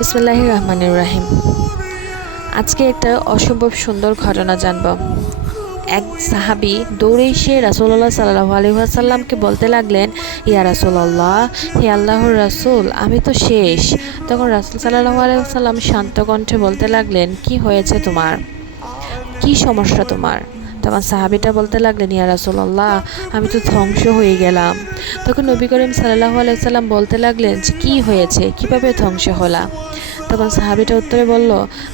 বিসমুল্লাহ রহমানুর রাহিম। আজকে একটা অসম্ভব সুন্দর ঘটনা জানব। এক সাহাবি দৌড়ে এসে রাসুল্লাহ সাল্লাহ আলহাসাল্লামকে বলতে লাগলেন, ইয়া রাসুল্লাহ হে আল্লাহর রাসুল, আমি তো শেষ। তখন রাসুল সাল্লাহ আলহাম শান্ত কণ্ঠে বলতে লাগলেন, কি হয়েছে তোমার? কি সমস্যা তোমার? তখন সাহাবিটা বলতে লাগলেন, ইয়া রাসুল্লাহ আমি তো ধ্বংস হয়ে গেলাম। তখন নবী করিম সাল্লাহ আলাইসাল্লাম বলতে লাগলেন, যে কী হয়েছে? কীভাবে ধ্বংস হলা? তখন সাহাবিটা উত্তরে বলল,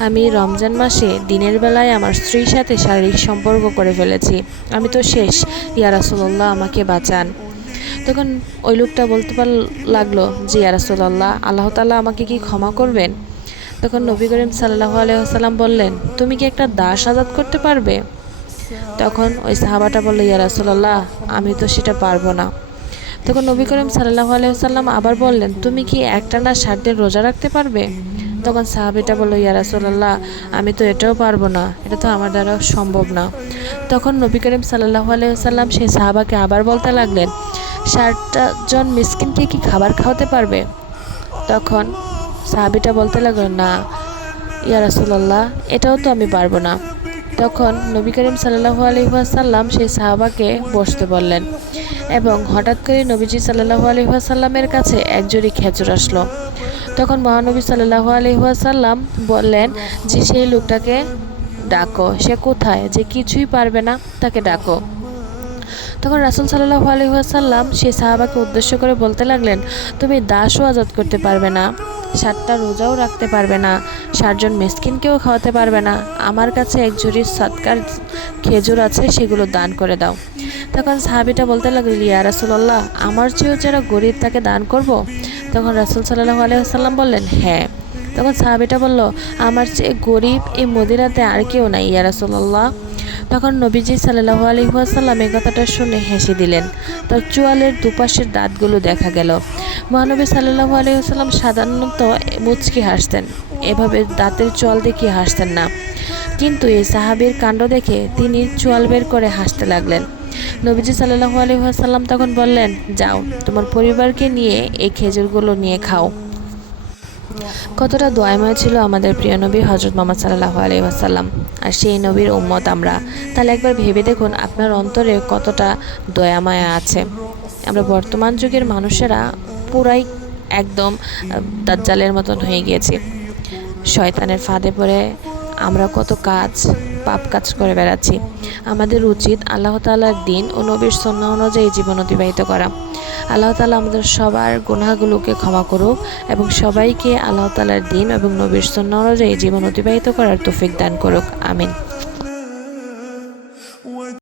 আমি রমজান মাসে দিনের বেলায় আমার স্ত্রীর সাথে শারীরিক সম্পর্ক করে ফেলেছি। আমি তো শেষ। ইয়া রাসুল্লাহ আমাকে বাঁচান। তখন ওই লোকটা বলতে পার লাগল যে, ইয়া রাসুল্লাহ আল্লাহ তাল্লাহ আমাকে কি ক্ষমা করবেন? তখন নবী করিম সাল্লাহ আলাইসাল্লাম বললেন, তুমি কি একটা দাস আজাদ করতে পারবে? তখন ওই সাহাবাটা বলল, ইয়া রাসুল্লাহ আমি তো সেটা পারব না। তখন নবী করিম সাল্লাহ আলাইসাল্লাম আবার বললেন, তুমি কি একটানা ষাট দিন রোজা রাখতে পারবে? তখন সাহাবিটা বলল, ইয়া রাসুল্লাহ আমি তো এটাও পারব না, এটা তো আমার দ্বারা সম্ভব না। তখন নবী করিম সাল্লাহ আলাইসাল্লাম সেই সাহাবাকে আবার বলতে লাগলেন ষাটটা জন মিসকিনকে কি খাবার খাওয়াতে পারবে? তখন সাহাবিটা বলতে লাগল, না, ইয়া রাসুল্লাহ এটাও তো আমি পারব না। তখন নবী করিম সাল্লাহু আলহিহাসাল্লাম সেই সাহাবাকে বসতে বললেন এবং হঠাৎ করে নবীজি সাল্লাহু আলহিহাসাল্লামের কাছে একজোড়ি খেজুর আসলো। তখন মহানবী সাল্লাহু আলহিহাসাল্লাম বললেন যে সেই লোকটাকে ডাকো। সে কোথায়? যে কিছুই পারবে না, তাকে ডাকো। তখন রাসুল সাল্লাহ আলহিহাসাল্লাম সেই সাহাবাকে উদ্দেশ্য করে বলতে লাগলেন, তুমি দাসও আজাদ করতে পারবে না। সাতটা রোজাও রাখতে পারবে না ষাটজন মেসকিনকেও খাওয়াতে পারবে না। আমার কাছে এক ঝুড়ি সৎকার খেজুর আছে, সেগুলো দান করে দাও। তখন সাহাবিটা বলতে লাগল, ইয়া রাসুল্লাহ আমার চেয়েও যারা গরিব তাকে দান করব? তখন রাসুল সাল্লাহ আলহাম বললেন হ্যাঁ। তখন সাহাবিটা বলল, আমার চেয়ে গরিব এই মদিনাতে আর কেউ নাই, ইয়া রাসুল্লাহ তখন নবীজি সাল্লাহ আলহিহাসাল্লাম এই কথাটা শুনে হেসে দিলেন। তার চোয়ালের দুপাশের দাঁতগুলো দেখা গেল। মহানবী সাল্লাহ আলহিহাসাল্লাম সাধারণত মুচকি হাসতেন। এভাবে দাঁতের চোয়াল দেখিয়ে হাসতেন না। কিন্তু এই সাহাবির কাণ্ড দেখে তিনি চোয়াল বের করে হাসতে লাগলেন। নবীজি সাল্লাহ আলহিহাসাল্লাম তখন বললেন, যাও, তোমার পরিবারকে নিয়ে এই খেজুরগুলো নিয়ে খাও। কতটা দয়াময় ছিল আমাদের প্রিয় নবী হজরত মোহাম্মদ সাল্লাহ আলি আসাল্লাম আর সেই নবীর উম্মত আমরা। তাহলে একবার ভেবে দেখুন আপনার অন্তরে কতটা দয়ামায়া আছে। আমরা বর্তমান যুগের মানুষেরা পুরাই একদম দাজ্জালের মতন হয়ে গিয়েছি। শয়তানের ফাঁদে পড়ে আমরা কত কাজ, পাপ কাজ করে বেড়াচ্ছি। আমাদের উচিত আল্লাহ তালার দিন ও নবীর সন্না অনুযায়ী জীবন অতিবাহিত করা। আল্লাহ তালা আমাদের সবার গুনাহগুলোকে ক্ষমা করুক এবং সবাইকে আল্লাহ তালার দিন এবং নবীর সন্ন্য অনুযায়ী জীবন অতিবাহিত করার তৌফিক দান করুক। আমিন।